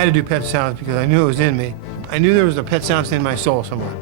had to do pet sounds because I knew it was in me. I knew there was a pet sounds in my soul somewhere.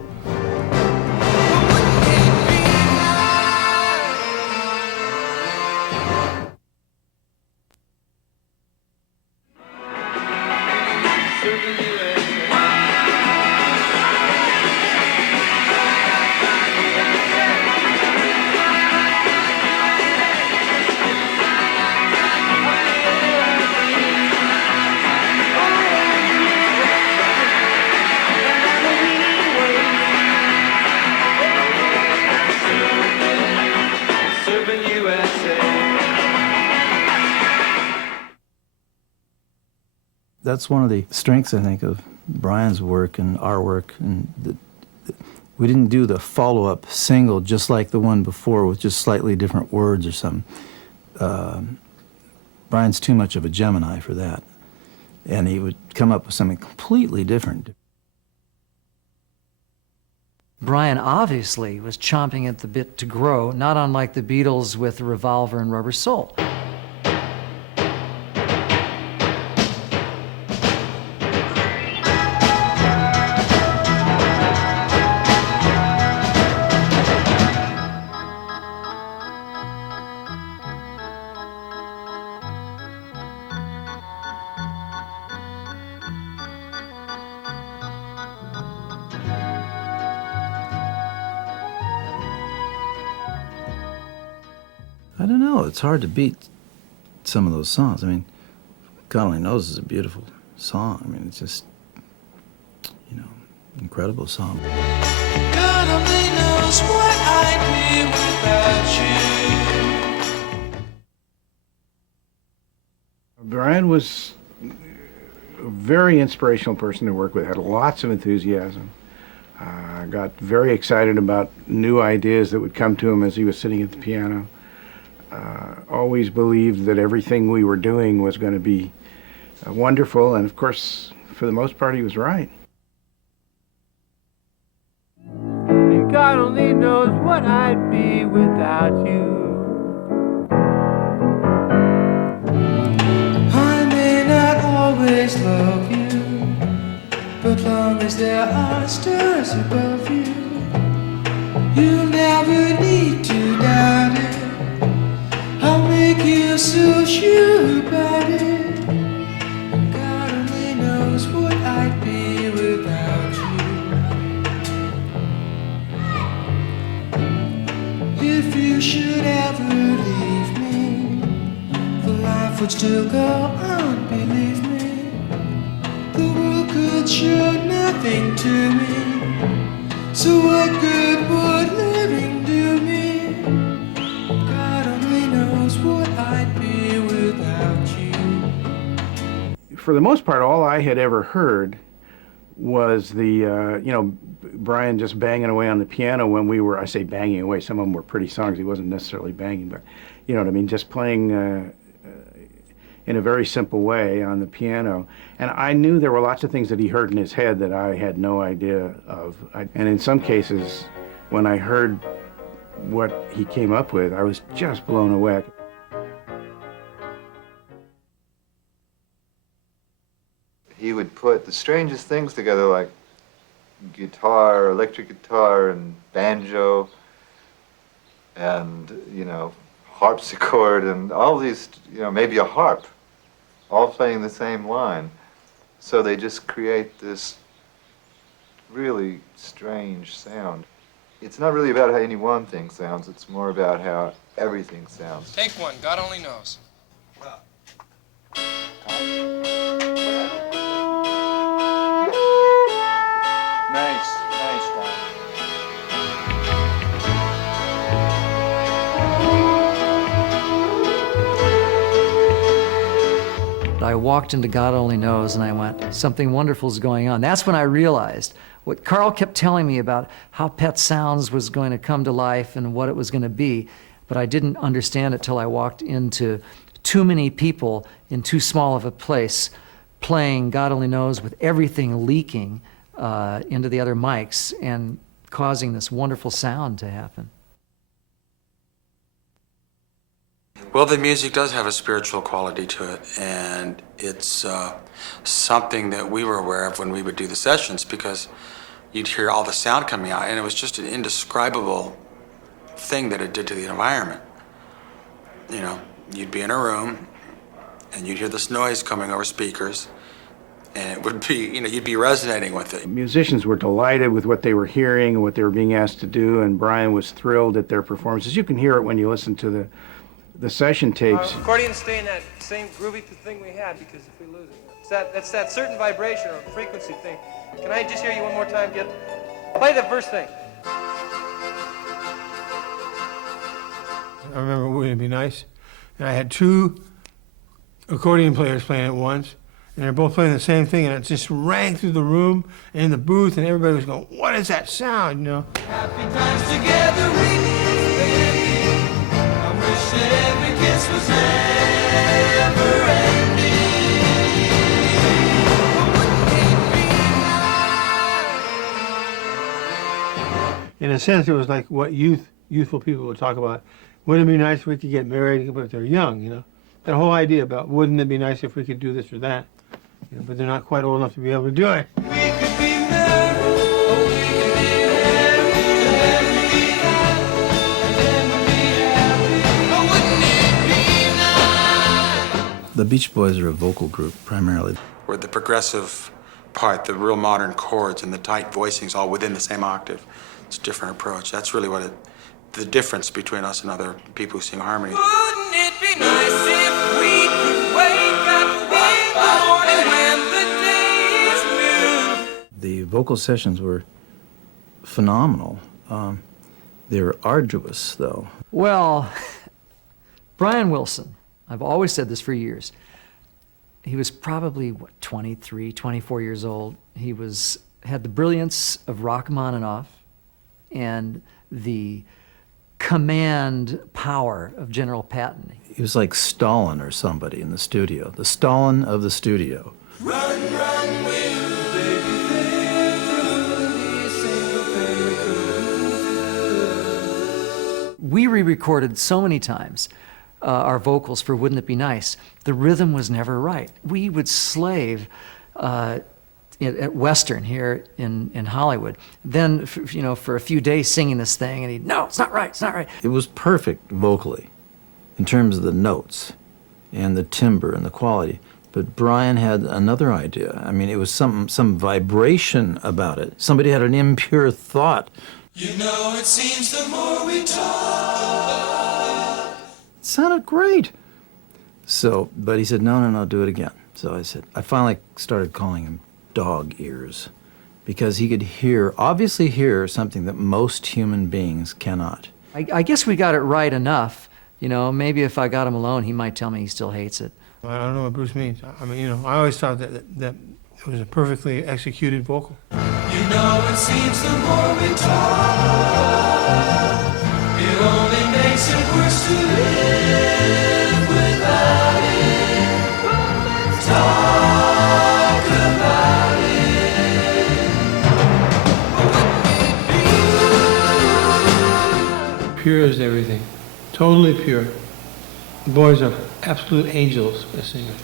That's one of the strengths, I think, of Brian's work and our work. And we didn't do the follow-up single just like the one before with just slightly different words or something. Brian's too much of a Gemini for that. And he would come up with something completely different. Brian obviously was chomping at the bit to grow, not unlike the Beatles with Revolver and Rubber Soul. I don't know, it's hard to beat some of those songs. I mean, God Only Knows is a beautiful song. I mean, it's just, you know, incredible song. God only knows what I'd be without you. Brian was a very inspirational person to work with, had lots of enthusiasm. Got very excited about new ideas that would come to him as he was sitting at the piano. Always believed that everything we were doing was going to be wonderful, and of course, for the most part, he was right. And God only knows what I'd be without you. I may not always love you, but long as there are stars above you, you'll never need to doubt it. I'll make you so sure about it. God only knows what I'd be without you. If you should ever leave me, the life would still go on, believe me. The world could show nothing to me, so what good would living do me? God only knows what I'd be without you. For the most part, all I had ever heard was the, you know, Brian just banging away on the piano when we were, I say banging away, some of them were pretty songs, he wasn't necessarily banging, but you know what I mean, just playing in a very simple way on the piano. And I knew there were lots of things that he heard in his head that I had no idea of. And in some cases, when I heard what he came up with, I was just blown away. He would put the strangest things together, like guitar, electric guitar, and banjo, and, you know, harpsichord, and all these, you know, maybe a harp, all playing the same line. So they just create this really strange sound. It's not really about how any one thing sounds, it's more about how everything sounds. Take one, God only knows. Nice, nice one. I walked into God Only Knows and I went, something wonderful is going on. That's when I realized what Carl kept telling me about how Pet Sounds was going to come to life and what it was going to be, but I didn't understand it till I walked into too many people in too small of a place playing God Only Knows with everything leaking into the other mics and causing this wonderful sound to happen. Well, the music does have a spiritual quality to it, and it's something that we were aware of when we would do the sessions, because you'd hear all the sound coming out, and it was just an indescribable thing that it did to the environment. You know, you'd be in a room, and you'd hear this noise coming over speakers, and it would be, you know, you'd be resonating with it. Musicians were delighted with what they were hearing and what they were being asked to do, and Brian was thrilled at their performances. You can hear it when you listen to the session tapes. Accordions stay in that same groovy thing we had, because if we lose it, it's that certain vibration or frequency thing. Can I just hear you one more time? Play the verse thing. I remember Wouldn't It Be Nice? And I had two accordion players playing at once, and they're both playing the same thing, and it just rang through the room and in the booth, and everybody was going, "What is that sound?" You know. Happy times together we live. I wish that every kiss was never ending. In a sense, it was like what youthful people would talk about. Wouldn't it be nice if we could get married, but they're young, you know? That whole idea about wouldn't it be nice if we could do this or that, you know, but they're not quite old enough to be able to do it. We could be married, oh, we could be married, and then we'd be happy, oh, wouldn't it be nice? The Beach Boys are a vocal group primarily. Where the progressive part, the real modern chords and the tight voicings all within the same octave. It's a different approach. That's really what the difference between us and other people who sing harmonies. Wouldn't it be nice if we could wake up in the morning when the day is new? The vocal sessions were phenomenal. They were arduous, though. Well, Brian Wilson, I've always said this for years. He was probably, 23, 24 years old. He had the brilliance of Rachmaninoff and the command power of General Patton. He was like Stalin or somebody in the studio, the Stalin of the studio. Run, run, will, baby, We re-recorded so many times our vocals for Wouldn't It Be Nice. The rhythm was never right. We would slave at Western here in Hollywood. Then, for a few days singing this thing, and no, it's not right, it's not right. It was perfect vocally in terms of the notes and the timbre and the quality. But Brian had another idea. I mean, it was some vibration about it. Somebody had an impure thought. You know, it seems the more we talk. It sounded great. So, but he said, no, do it again. So I finally started calling him Dog Ears, because he could obviously hear something that most human beings cannot. I guess we got it right enough. Maybe if I got him alone, he might tell me he still hates it. I don't know what Bruce means. I mean, I always thought that it was a perfectly executed vocal. You know, it seems the more we talk, it only makes it worse to live without it. Talk about it. Pure as everything. Totally pure. The boys are absolute angels as singers.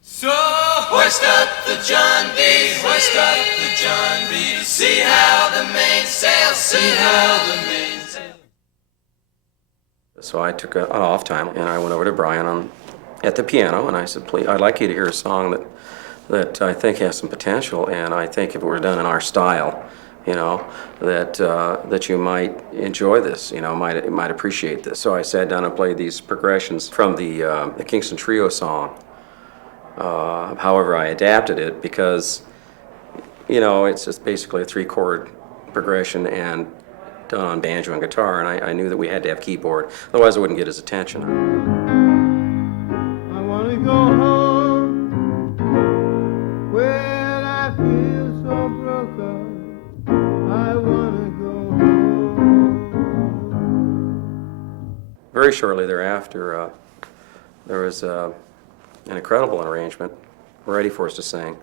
So hoist up the John B, hoist up the John B. See how the mainsail, see how the mainsail. So I took an off time and I went over to Brian at the piano and I said, please, I'd like you to hear a song that I think has some potential, and I think if it were done in our style, that you might enjoy this, might appreciate this. So I sat down and played these progressions from the Kingston Trio song. However, I adapted it because, it's just basically a 3-chord progression and done on banjo and guitar, and I knew that we had to have keyboard, otherwise I wouldn't get his attention. I want to go home when I feel so broke up. I want to go home. Very shortly thereafter, there was an incredible arrangement ready for us to sing.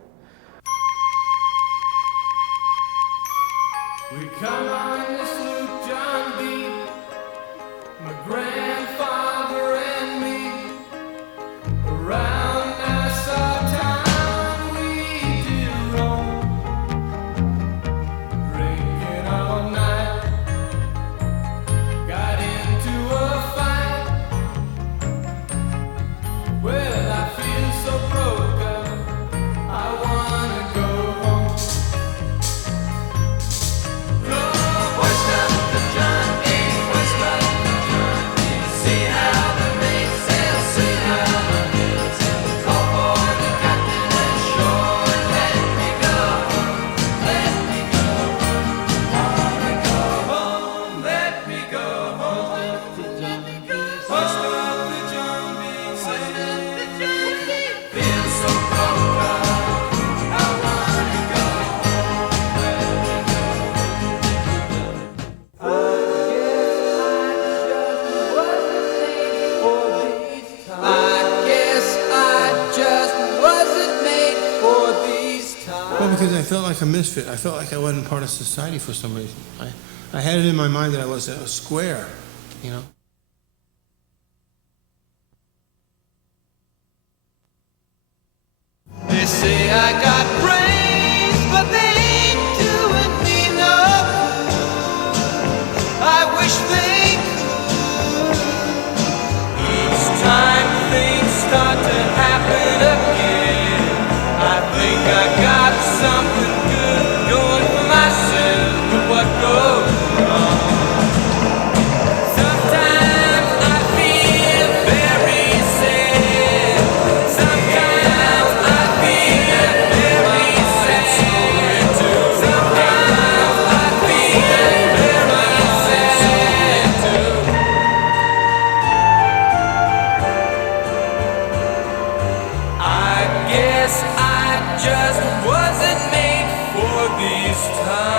We come on this loop, John B. My grandfather and me. felt like a misfit. I felt like I wasn't part of society for some reason. I had it in my mind that I was a square, you know. They say I got brains, but they ain't doing me no good. I wish they could. Each time things start to happen again, I think I got something good going for myself. But what goes wrong? Sometimes I feel very sad. Sometimes I feel very sad too. Sometimes I feel very sad too. I guess I just wasn't made for these times.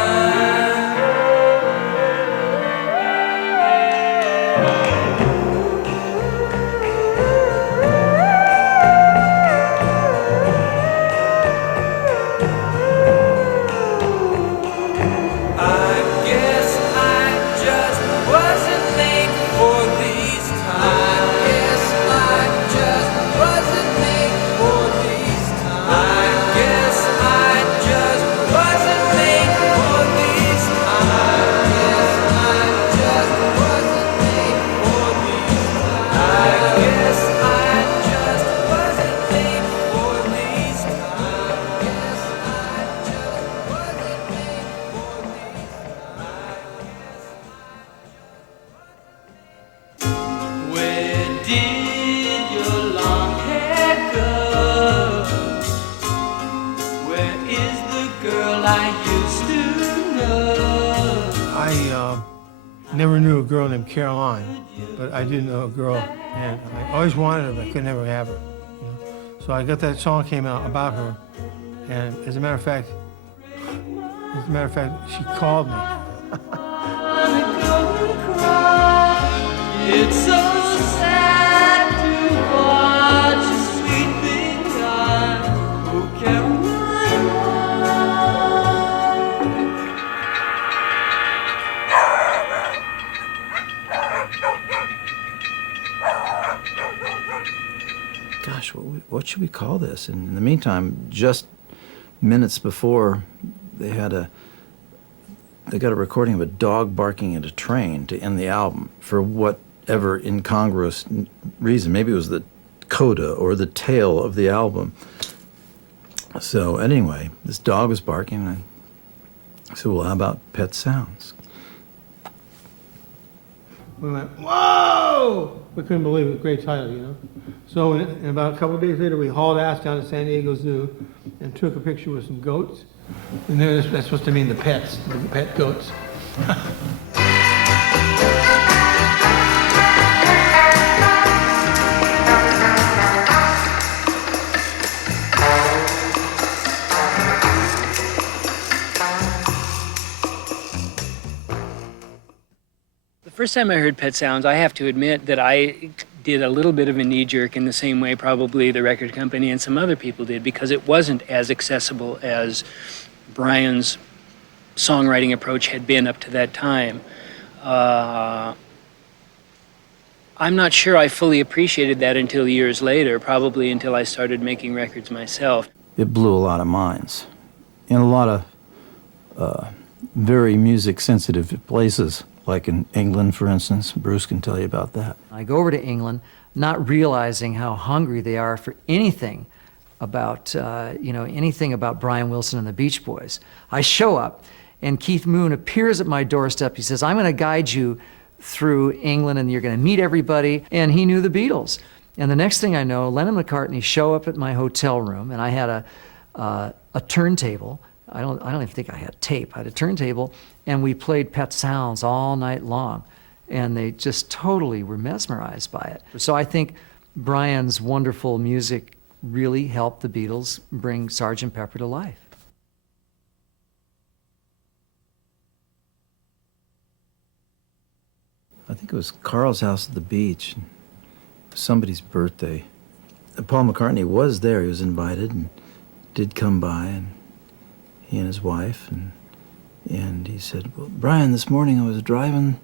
I guess I just wasn't made for these times. I guess I just wasn't made for these times. I guess I just wasn't made for these times. I guess I just wasn't made for these times. I guess I just wasn't made for these times. I guess I just wasn't made for these times. Where did your long hair go? Where is the girl I used to know? I never knew a girl named Caroline, but I did know a girl, and I always wanted her, but I could never have her. You know? So I got that song came out about her, and as a matter of fact, she called me. I'm gonna cry. It's so sad to watch a sweet thing die. Oh, Caroline. Gosh, what should we call this? And in the meantime, just minutes before, they got a recording of a dog barking at a train to end the album for whatever incongruous reason. Maybe it was the coda or the tail of the album. So anyway, this dog was barking, and I said, well, how about Pet Sounds? We went, whoa! We couldn't believe it. Great title, you know. So in about a couple of days later, we hauled ass down to San Diego Zoo and took a picture with some goats. And that's supposed to mean the pets, the pet goats. The first time I heard Pet Sounds, I have to admit that I did a little bit of a knee-jerk in the same way probably the record company and some other people did, because it wasn't as accessible as Brian's songwriting approach had been up to that time. I'm not sure I fully appreciated that until years later, probably until I started making records myself. It blew a lot of minds in a lot of very music-sensitive places, like in England, for instance. Bruce can tell you about that. I go over to England, not realizing how hungry they are for anything about, anything about Brian Wilson and the Beach Boys. I show up, and Keith Moon appears at my doorstep. He says, I'm going to guide you through England, and you're going to meet everybody. And he knew the Beatles. And the next thing I know, Lennon and McCartney show up at my hotel room, and I had a turntable. I don't even think I had tape. I had a turntable, and we played Pet Sounds all night long. And they just totally were mesmerized by it. So I think Brian's wonderful music really helped the Beatles bring Sgt. Pepper to life. I think it was Carl's house at the beach, somebody's birthday. Paul McCartney was there. He was invited and did come by, and he and his wife, and he said, well, Brian, this morning I was driving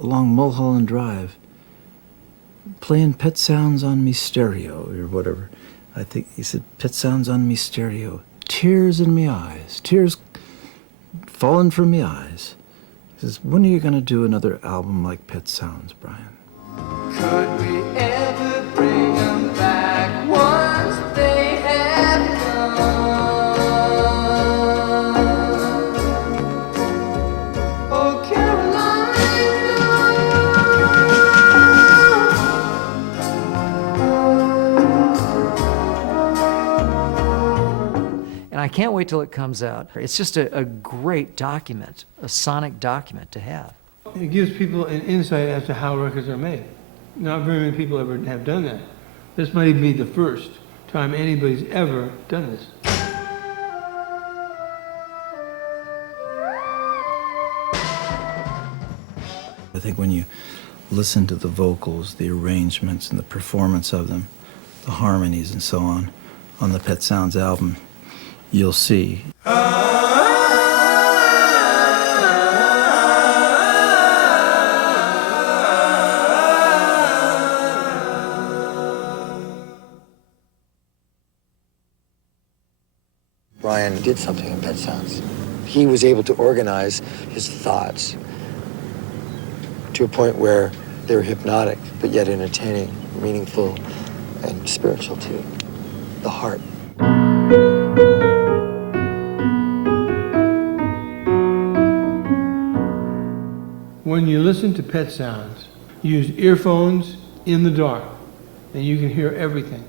along Mulholland Drive, playing Pet Sounds on me stereo, or whatever. I think he said, Pet Sounds on me stereo. Tears in me eyes, tears falling from me eyes. He says, when are you going to do another album like Pet Sounds, Brian? Could we ever bring them back once they have gone? Oh, And I can't wait till it comes out. It's just a great document, a sonic document to have. It gives people an insight as to how records are made. Not very many people ever have done that. This might be the first time anybody's ever done this. I think when you listen to the vocals, the arrangements, and the performance of them, the harmonies and so on the Pet Sounds album, you'll see. Brian did something in Pet Sounds. He was able to organize his thoughts to a point where they were hypnotic, but yet entertaining, meaningful, and spiritual too. The heart. When you listen to Pet Sounds, use earphones in the dark, and you can hear everything.